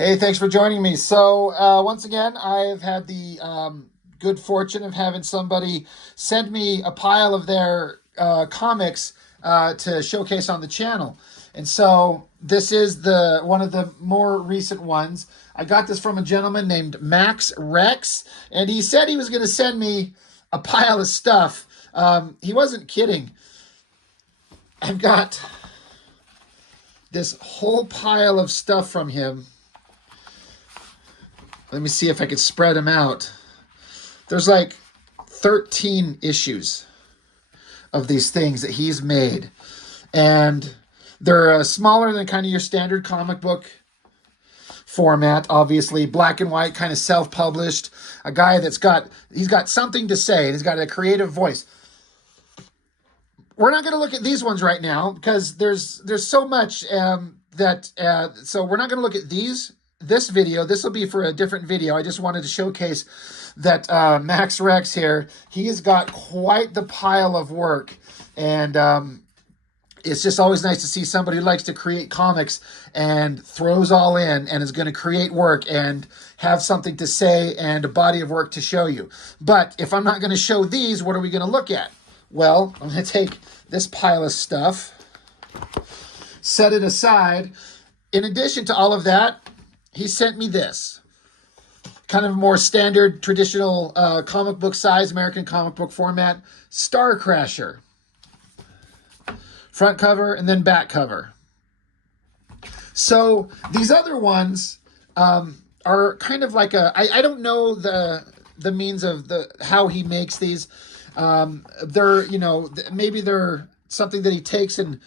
Hey, thanks for joining me. So, once again, I've had the good fortune of having somebody send me a pile of their comics to showcase on the channel. And so, this is the one of the more recent ones. I got this from a gentleman named Max Rex, and he said he was going to send me a pile of stuff. He wasn't kidding. I've got this whole pile of stuff from him. Let me see if I could spread them out. There's like 13 issues of these things that he's made. And they're smaller than kind of your standard comic book format, obviously. Black and white, kind of self-published. A guy he's got something to say, and he's got a creative voice. We're not going to look at these ones right now because there's so much so we're not going to look at this video. This will be for a different video. I just wanted to showcase that Max Rex here, he has got quite the pile of work. And it's just always nice to see somebody who likes to create comics and throws all in and is going to create work and have something to say and a body of work to show you. But if I'm not going to show these, what are we going to look at? Well, I'm going to take this pile of stuff, set it aside. In addition to all of that, he sent me this. Kind of more standard, traditional comic book size, American comic book format, STARCRASHER. Front cover and then back cover. So these other ones are kind of like I don't know the means of how he makes these. They're, maybe they're something that he takes and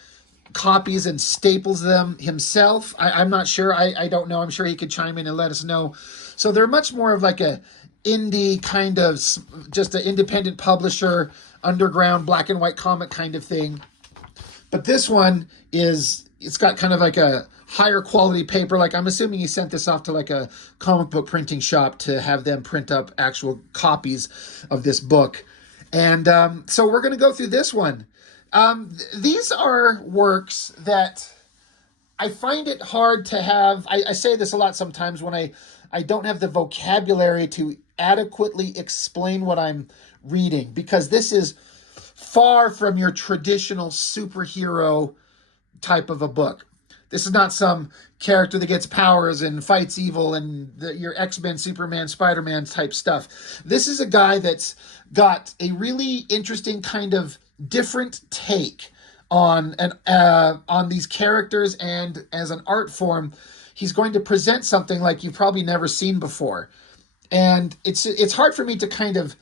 copies and staples them himself. I'm not sure. I don't know. I'm sure he could chime in and let us know. So they're much more of like a indie kind of, just an independent publisher, underground black and white comic kind of thing. But this one it's got kind of like a higher quality paper. Like, I'm assuming he sent this off to like a comic book printing shop to have them print up actual copies of this book. And so we're going to go through this one. These are works that I find it hard to have. I say this a lot sometimes when I don't have the vocabulary to adequately explain what I'm reading, because this is far from your traditional superhero type of a book. This is not some character that gets powers and fights evil and your X-Men, Superman, Spider-Man type stuff. This is a guy that's got a really interesting kind of different take on these characters, and as an art form, he's going to present something like you've probably never seen before. And it's hard for me to kind of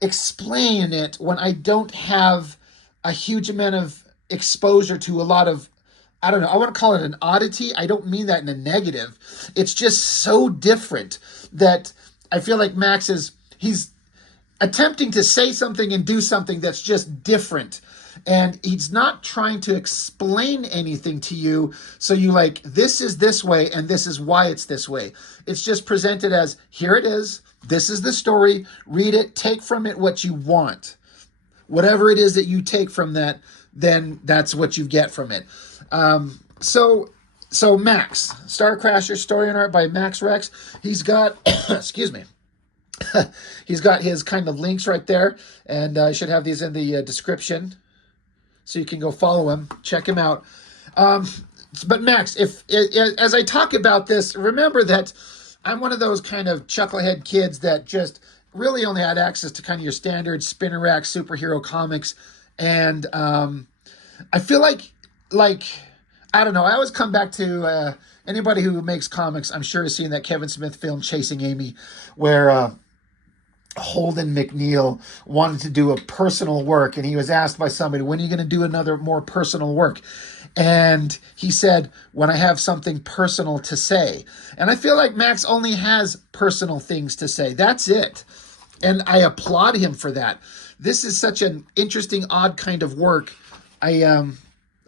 explain it when I don't have a huge amount of exposure to a lot of, I don't know, I want to call it an oddity. I don't mean that in a negative. It's just so different that I feel like he's attempting to say something and do something that's just different. And he's not trying to explain anything to you. So you like, this is this way and this is why it's this way. It's just presented as, here it is. This is the story. Read it. Take from it what you want. Whatever it is that you take from that, then that's what you get from it. So Max, STARCRASHER, story and art by Max Rex. He's got, excuse me. He's got his kind of links right there, and I should have these in the description so you can go follow him, check him out. But Max, as I talk about this, remember that I'm one of those kind of chucklehead kids that just really only had access to kind of your standard spinner rack superhero comics. And I feel like, I don't know, I always come back to anybody who makes comics, I'm sure has seen that Kevin Smith film Chasing Amy, where Holden McNeil wanted to do a personal work, and he was asked by somebody, when are you going to do another more personal work? And he said, when I have something personal to say. And I feel like Max only has personal things to say. That's it. And I applaud him for that. This is such an interesting, odd kind of work. I'm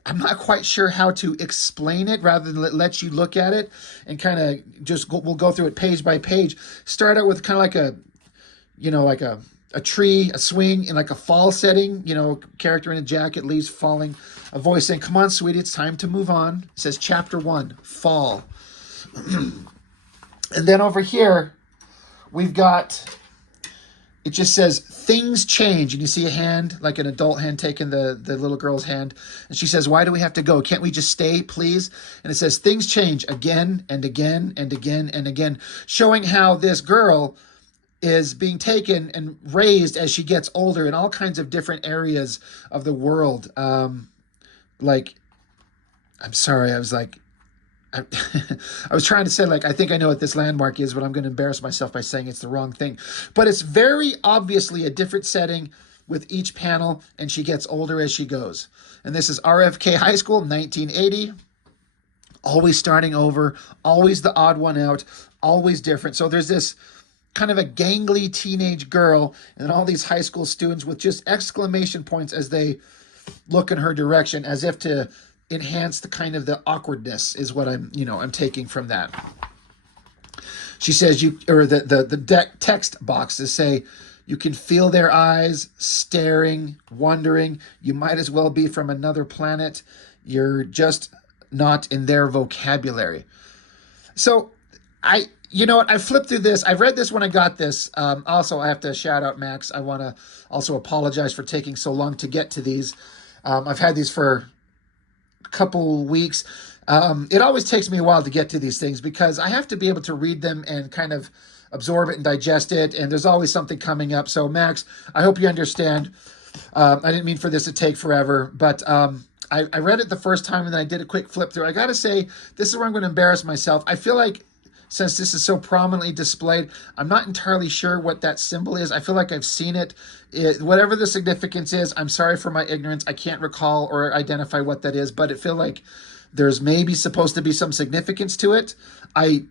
not quite sure how to explain it rather than let you look at it and kind of we'll go through it page by page. Start out with kind of like a tree, a swing in like a fall setting, character in a jacket, leaves falling, a voice saying, come on, sweetie, it's time to move on. It says chapter 1, fall. And then over here, we've got, it just says things change. And you see a hand, like an adult hand taking the little girl's hand. And she says, why do we have to go? Can't we just stay, please? And it says things change again and again and again and again, showing how this girl is being taken and raised as she gets older in all kinds of different areas of the world. Like, I'm sorry, I was like, I, I was trying to say, like, I think I know what this landmark is, but I'm going to embarrass myself by saying it's the wrong thing. But it's very obviously a different setting with each panel, and she gets older as she goes. And this is RFK High School, 1980. Always starting over, always the odd one out, always different. So there's this kind of a gangly teenage girl and all these high school students with just exclamation points as they look in her direction, as if to enhance the kind of the awkwardness is what I'm taking from that. She says the text boxes say, you can feel their eyes staring, wondering. You might as well be from another planet. You're just not in their vocabulary. So you know what? I flipped through this. I read this when I got this. Also, I have to shout out Max. I want to also apologize for taking so long to get to these. I've had these for a couple weeks. It always takes me a while to get to these things because I have to be able to read them and kind of absorb it and digest it. And there's always something coming up. So Max, I hope you understand. I didn't mean for this to take forever, but I read it the first time and then I did a quick flip through. I got to say, this is where I'm going to embarrass myself. I feel like since this is so prominently displayed, I'm not entirely sure what that symbol is. I feel like I've seen it. Whatever the significance is, I'm sorry for my ignorance. I can't recall or identify what that is, but it feels like there's maybe supposed to be some significance to it. I'm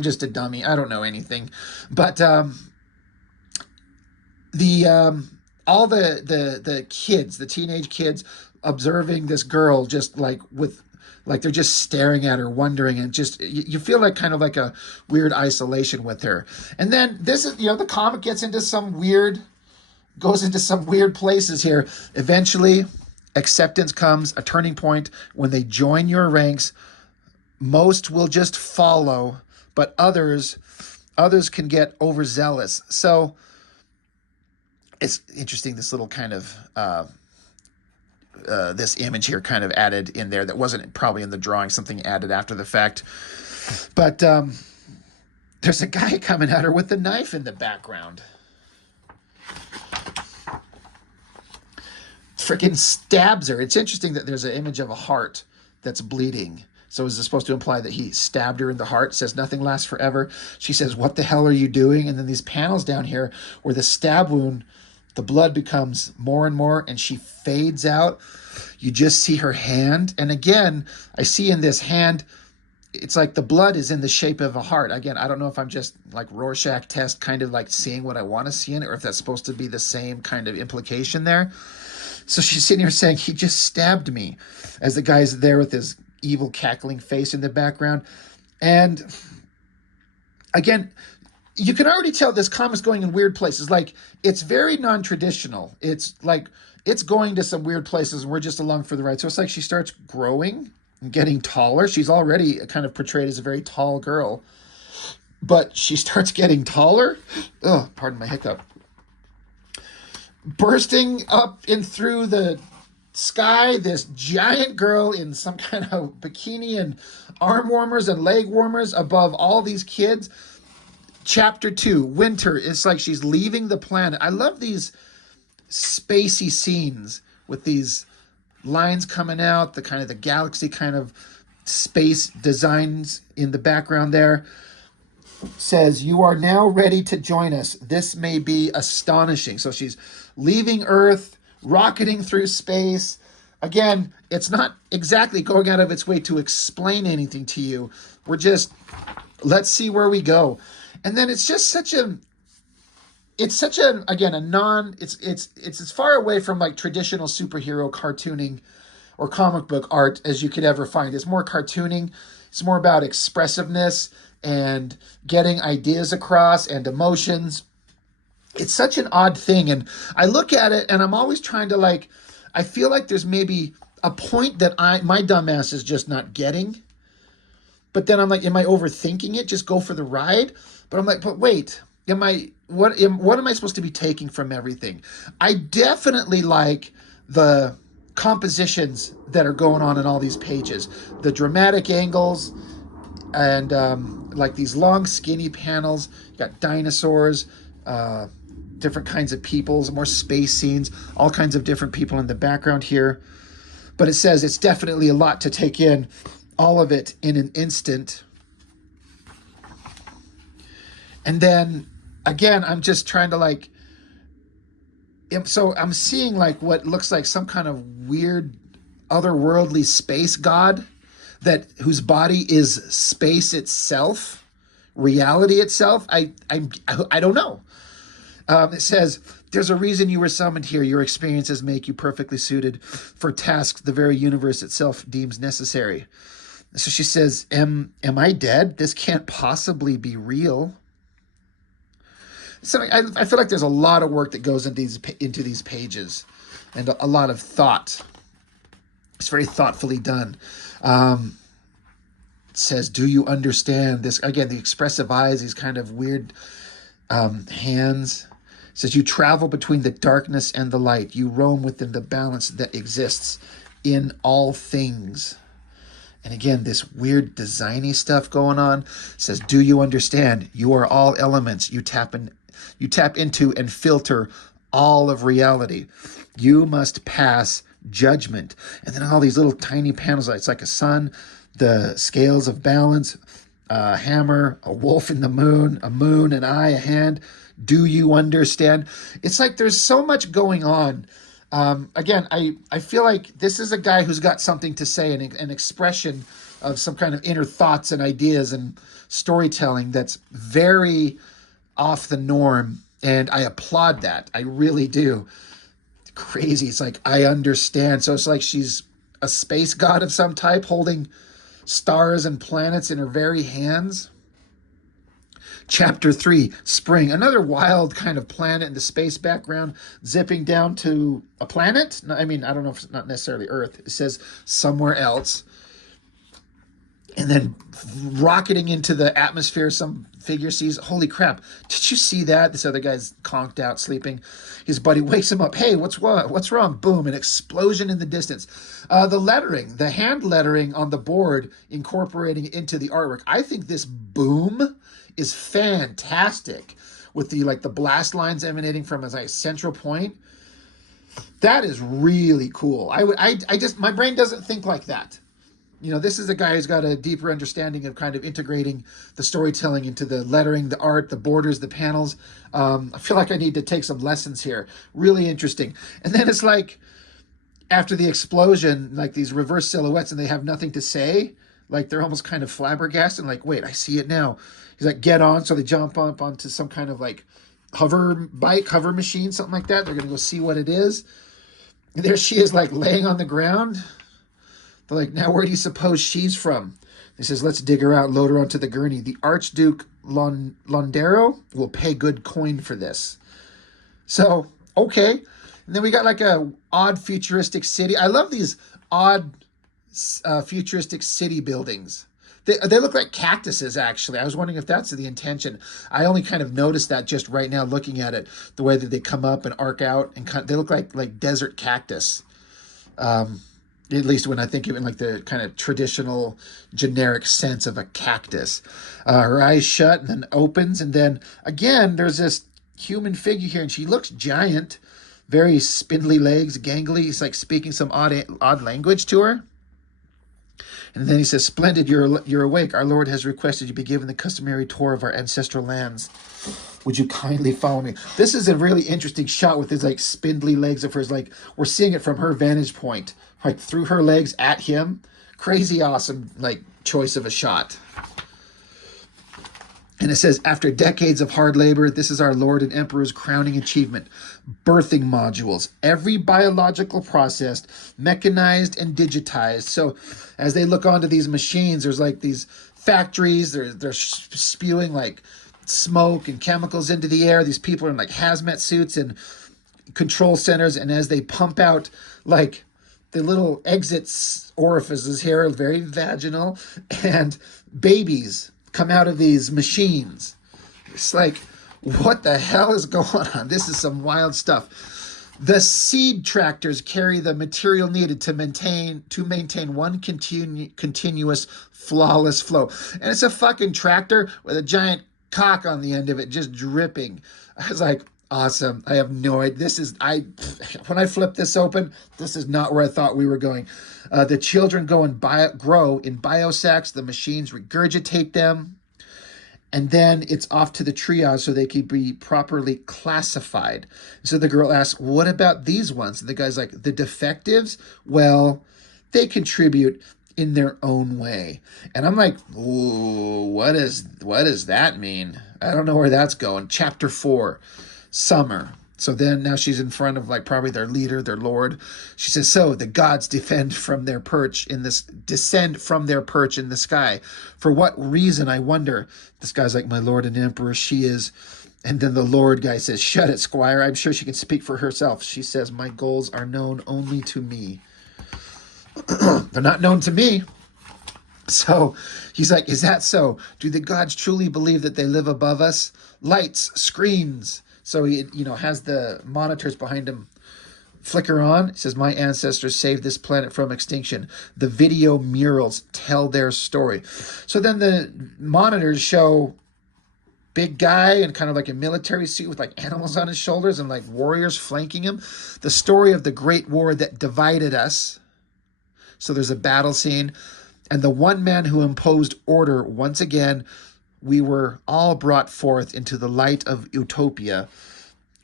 just a dummy. I don't know anything. But all the kids, the teenage kids, observing this girl just like they're just staring at her, wondering, and just you feel like kind of like a weird isolation with her. And then this is, the comic goes into some weird places here. Eventually, acceptance comes, a turning point when they join your ranks. Most will just follow, but others can get overzealous. So it's interesting, this little kind of this image here kind of added in there that wasn't probably in the drawing, something added after the fact. But there's a guy coming at her with a knife in the background. Freaking stabs her. It's interesting that there's an image of a heart that's bleeding. So is it supposed to imply that he stabbed her in the heart? It says nothing lasts forever. She says, what the hell are you doing? And then these panels down here where the stab wound, the blood becomes more and more and she fades out. You just see her hand. And again, I see in this hand, it's like the blood is in the shape of a heart. Again, I don't know if I'm just like Rorschach test, kind of like seeing what I want to see in it, or if that's supposed to be the same kind of implication there. So she's sitting here saying, he just stabbed me, as the guy's there with his evil cackling face in the background. And again, you can already tell this comic's going in weird places. Like, it's very non-traditional. It's like, it's going to some weird places and we're just along for the ride. So it's like she starts growing and getting taller. She's already kind of portrayed as a very tall girl, but she starts getting taller. Oh, pardon my hiccup. Bursting up and through the sky, this giant girl in some kind of bikini and arm warmers and leg warmers above all these kids. Chapter 2, Winter. It's like she's leaving the planet. I love these spacey scenes with these lines coming out, the kind of the galaxy kind of space designs in the background there. Says, you are now ready to join us. This may be astonishing. So she's leaving Earth, rocketing through space. Again, it's not exactly going out of its way to explain anything to you. We're just, let's see where we go. And then it's just it's as far away from like traditional superhero cartooning or comic book art as you could ever find. It's more cartooning. It's more about expressiveness and getting ideas across and emotions. It's such an odd thing. And I look at it and I'm always trying to I feel like there's maybe a point that my dumbass is just not getting. But then I'm like, am I overthinking it? Just go for the ride. But I'm like, but wait, what am I supposed to be taking from everything? I definitely like the compositions that are going on in all these pages, the dramatic angles, and like these long skinny panels. You got dinosaurs, uh, different kinds of peoples, more space scenes, all kinds of different people in the background here. But it says it's definitely a lot to take in, all of it in an instant. And then again, I'm just trying to like, so I'm seeing like what looks like some kind of weird otherworldly space god that whose body is space itself, reality itself. I don't know. It says, there's a reason you were summoned here. Your experiences make you perfectly suited for tasks the very universe itself deems necessary. So she says, am I dead? This can't possibly be real. So I feel like there's a lot of work that goes into these pages, and a lot of thought. It's very thoughtfully done. It says, do you understand this? Again, the expressive eyes, these kind of weird hands. It says, you travel between the darkness and the light. You roam within the balance that exists in all things. And again, this weird designy stuff going on. It says, do you understand? You are all elements. You tap into and filter all of reality. You must pass judgment. And then all these little tiny panels, it's like a sun, the scales of balance, a hammer, a wolf in the moon, a moon, an eye, a hand. Do you understand? It's like there's so much going on. Again, I feel like this is a guy who's got something to say, an expression of some kind of inner thoughts and ideas and storytelling that's very off the norm. And I applaud that. I really do. It's crazy. It's like, I understand. So it's like she's a space god of some type holding stars and planets in her very hands. Chapter 3, Spring. Another wild kind of planet in the space background, zipping down to a planet. I mean, I don't know if it's not necessarily Earth. It says somewhere else. And then rocketing into the atmosphere, some figure sees, holy crap, did you see that? This other guy's conked out, sleeping. His buddy wakes him up. Hey, what's wrong? Boom, an explosion in the distance. The lettering, the hand lettering on the board, incorporating it into the artwork. I think this boom is fantastic, with the blast lines emanating from a central point. That is really cool. My brain doesn't think like that. This is a guy who's got a deeper understanding of kind of integrating the storytelling into the lettering, the art, the borders, the panels. I feel like I need to take some lessons here. Really interesting. And then it's like, after the explosion, like these reverse silhouettes, and they have nothing to say. Like they're almost kind of flabbergasted. Like, wait, I see it now. He's like, get on. So they jump up onto some kind of like hover machine, something like that. They're going to go see what it is. And there she is, like laying on the ground. They're like, now where do you suppose she's from? He says, let's dig her out, load her onto the gurney. The Archduke Londero will pay good coin for this. So, okay. And then we got like a odd futuristic city. I love these odd futuristic city buildings. They look like cactuses, actually. I was wondering if that's the intention. I only kind of noticed that just right now looking at it, the way that they come up and arc out, and they look like desert cactus. At least when I think of it in like the kind of traditional generic sense of a cactus. Her eyes shut and then opens, and then again there's this human figure here, and she looks giant, very spindly legs, gangly. He's like speaking some odd language to her. And then he says, splendid, you're awake. Our Lord has requested you be given the customary tour of our ancestral lands. Would you kindly follow me? This is a really interesting shot with his like spindly legs of hers. Like we're seeing it from her vantage point, like through her legs at him. Crazy awesome like choice of a shot. And it says, after decades of hard labor, this is our Lord and Emperor's crowning achievement. Birthing modules. Every biological process, mechanized and digitized. So as they look onto these machines, there's like these factories. They're spewing like smoke and chemicals into the air. These people are in like hazmat suits and control centers. And as they pump out like the little exits orifices here are very vaginal, and babies come out of these machines. It's like, what the hell is going on? This is some wild stuff. The seed tractors carry the material needed to maintain one continuous, flawless flow. And it's a fucking tractor with a giant cock on the end of it, just dripping. I was like, awesome. I have no idea. When I flipped this open, this is not where I thought we were going. The children grow in biosacs. The machines regurgitate them. And then it's off to the triage so they can be properly classified. So the girl asks, what about these ones? And the guy's like, the defectives? Well, they contribute in their own way. And I'm like, ooh, what does that mean? I don't know where that's going. Chapter 4, summer. So then now she's in front of like probably their leader, their lord. She says, so the gods descend from their perch in the sky. For what reason, I wonder? This guy's like, my lord and emperor, she is. And then the lord guy says, shut it, squire. I'm sure she can speak for herself. She says, my goals are known only to me. They're not known to me. So he's like, is that so? Do the gods truly believe that they live above us? Lights, screens. So he, has the monitors behind him flicker on. It says, my ancestors saved this planet from extinction. The video murals tell their story. So then the monitors show big guy in kind of like a military suit with like animals on his shoulders and like warriors flanking him. The story of the great war that divided us. So there's a battle scene. And the one man who imposed order once again. We were all brought forth into the light of utopia.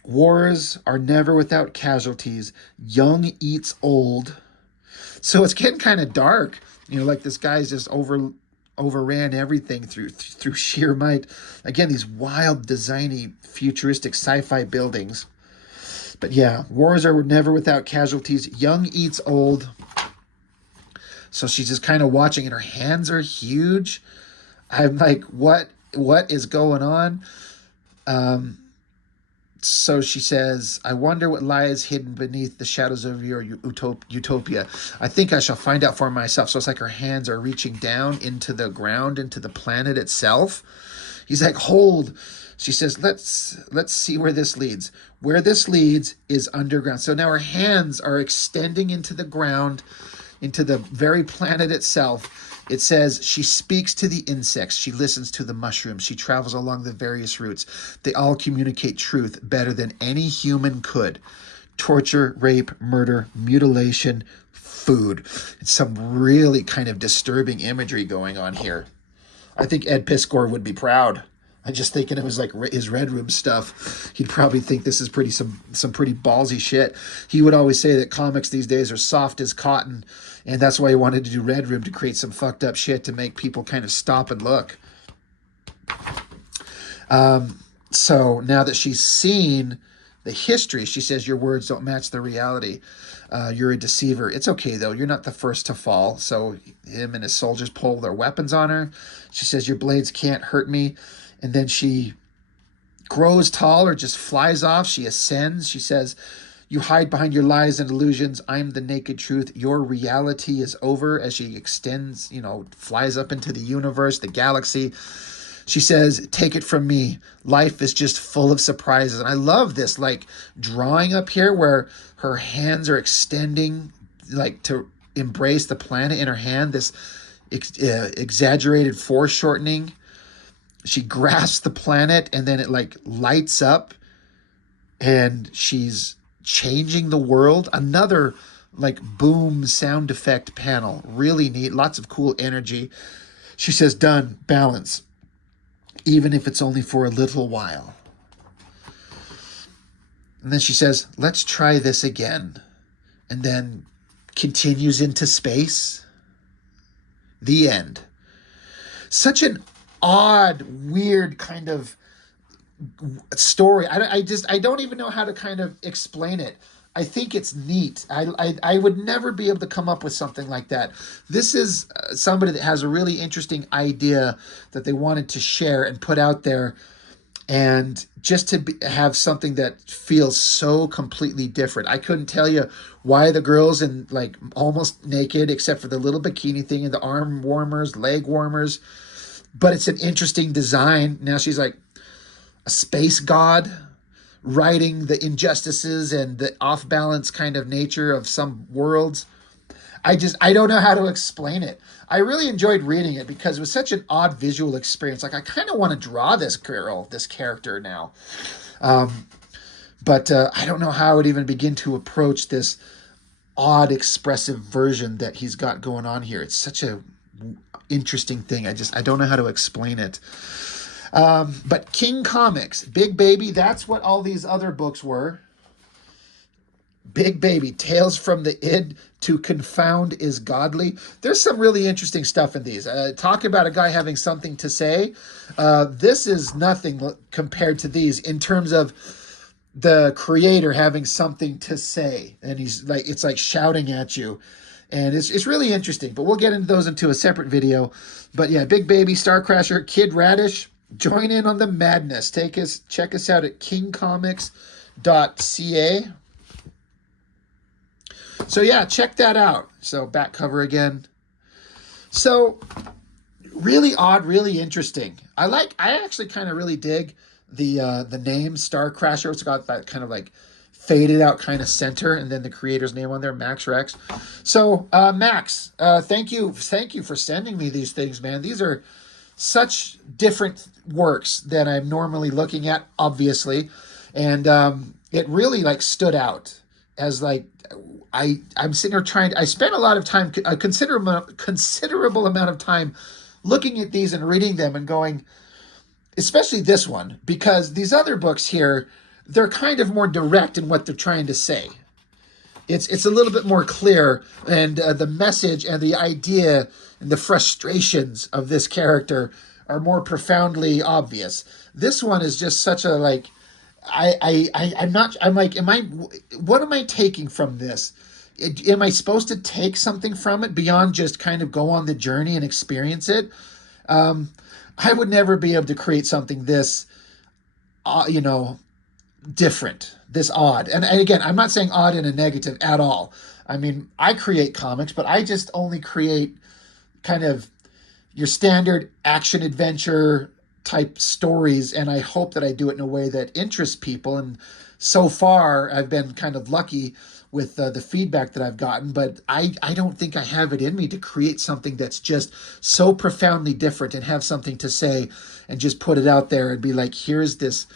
Wars are never without casualties. Young eats old. So it's getting kind of dark. Like this guy's just overran everything through sheer might. Again, these wild, designy, futuristic sci-fi buildings. But yeah, wars are never without casualties. Young eats old. So she's just kind of watching, and her hands are huge. I'm like, what is going on? So she says, I wonder what lies hidden beneath the shadows of your utopia. I think I shall find out for myself. So it's like her hands are reaching down into the ground, into the planet itself. He's like, hold. She says, let's see where this leads. Where this leads is underground. So now her hands are extending into the ground, into the very planet itself. It says she speaks to the insects. She listens to the mushrooms. She travels along the various routes. They all communicate truth better than any human could. Torture, rape, murder, mutilation, food. It's some really kind of disturbing imagery going on here. I think Ed Piskor would be proud. I'm just thinking it was like his Red Room stuff. He'd probably think this is some pretty ballsy shit. He would always say that comics these days are soft as cotton, and that's why he wanted to do Red Room, to create some fucked up shit to make people kind of stop and look. So now that she's seen the history, she says, your words don't match the reality. You're a deceiver. It's okay, though. You're not the first to fall. So him and his soldiers pull their weapons on her. She says, your blades can't hurt me. And then she grows tall or just flies off. She ascends. She says, you hide behind your lies and illusions. I'm the naked truth. Your reality is over. As she extends, flies up into the universe, the galaxy. She says, take it from me. Life is just full of surprises. And I love this like drawing up here where her hands are extending like to embrace the planet in her hand. This exaggerated foreshortening. She grasps the planet and then it like lights up and she's changing the world. Another like boom sound effect panel. Really neat. Lots of cool energy. She says, done. Balance. Even if it's only for a little while. And then she says, let's try this again. And then continues into space. The end. Such an odd, weird kind of story. I don't even know how to kind of explain it. I think it's neat. I would never be able to come up with something like that. This is somebody that has a really interesting idea that they wanted to share and put out there. And just to have something that feels so completely different. I couldn't tell you why the girl's in like almost naked, except for the little bikini thing and the arm warmers, leg warmers. But it's an interesting design. Now she's like a space god, righting the injustices and the off balance kind of nature of some worlds. I don't know how to explain it. I really enjoyed reading it because it was such an odd visual experience. Like I kind of want to draw this girl, this character now. But I don't know how I would even begin to approach this odd expressive version that he's got going on here. It's such a interesting thing. I don't know how to explain it. But King Comics, Big Baby, that's what all these other books were. Big Baby, Tales from the Id to Confound is Godly. There's some really interesting stuff in these. Talk about a guy having something to say. This is nothing compared to these in terms of the creator having something to say. And he's like, it's like shouting at you. And it's really interesting. But we'll get into those into a separate video. But yeah, Big Baby, STARCRASHER, Kid Radish. Join in on the madness. Check us out at kingcomics.ca. So yeah, check that out. So back cover again. So really odd, really interesting. I actually kind of really dig the name STARCRASHER. It's got that kind of like faded out kind of center, and then the creator's name on there, Max Rex. So Max, thank you for sending me these things, man. These are such different works than I'm normally looking at, obviously, and it really like stood out as like I'm sitting here trying. I spent a lot of time, a considerable amount of time, looking at these and reading them and going, especially this one, because these other books here, they're kind of more direct in what they're trying to say. It's a little bit more clear, and the message and the idea and the frustrations of this character are more profoundly obvious. This one is just such a like, I'm like, what am I taking from this? Am I supposed to take something from it beyond just kind of go on the journey and experience it? I would never be able to create something this, different, this odd. And again, I'm not saying odd in a negative at all. I mean, I create comics, but I just only create kind of your standard action adventure type stories, and I hope that I do it in a way that interests people. And so far, I've been kind of lucky with the feedback that I've gotten, but I don't think I have it in me to create something that's just so profoundly different and have something to say and just put it out there and be like, here's this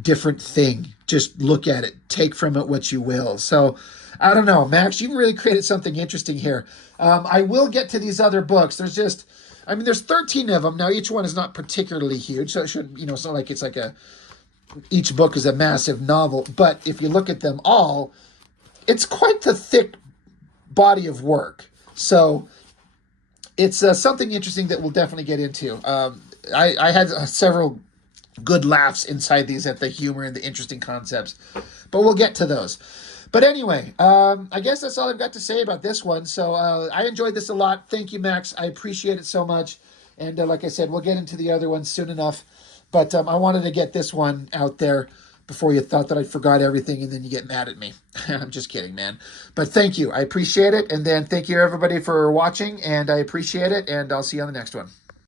different thing. Just look at it, take from it what you will. So I don't know, Max, you've really created something interesting here. I will get to these other books. There's 13 of them. Now, each one is not particularly huge, so it should, it's not like it's like each book is a massive novel, but if you look at them all, it's quite the thick body of work. So it's something interesting that we'll definitely get into. I had several good laughs inside these at the humor and the interesting concepts, but we'll get to those. But anyway, I guess that's all I've got to say about this one. So I enjoyed this a lot. Thank you, Max. I appreciate it so much. And like I said, we'll get into the other ones soon enough. But I wanted to get this one out there before you thought that I forgot everything and then you get mad at me. I'm just kidding, man. But thank you. I appreciate it. And then thank you, everybody, for watching. And I appreciate it. And I'll see you on the next one.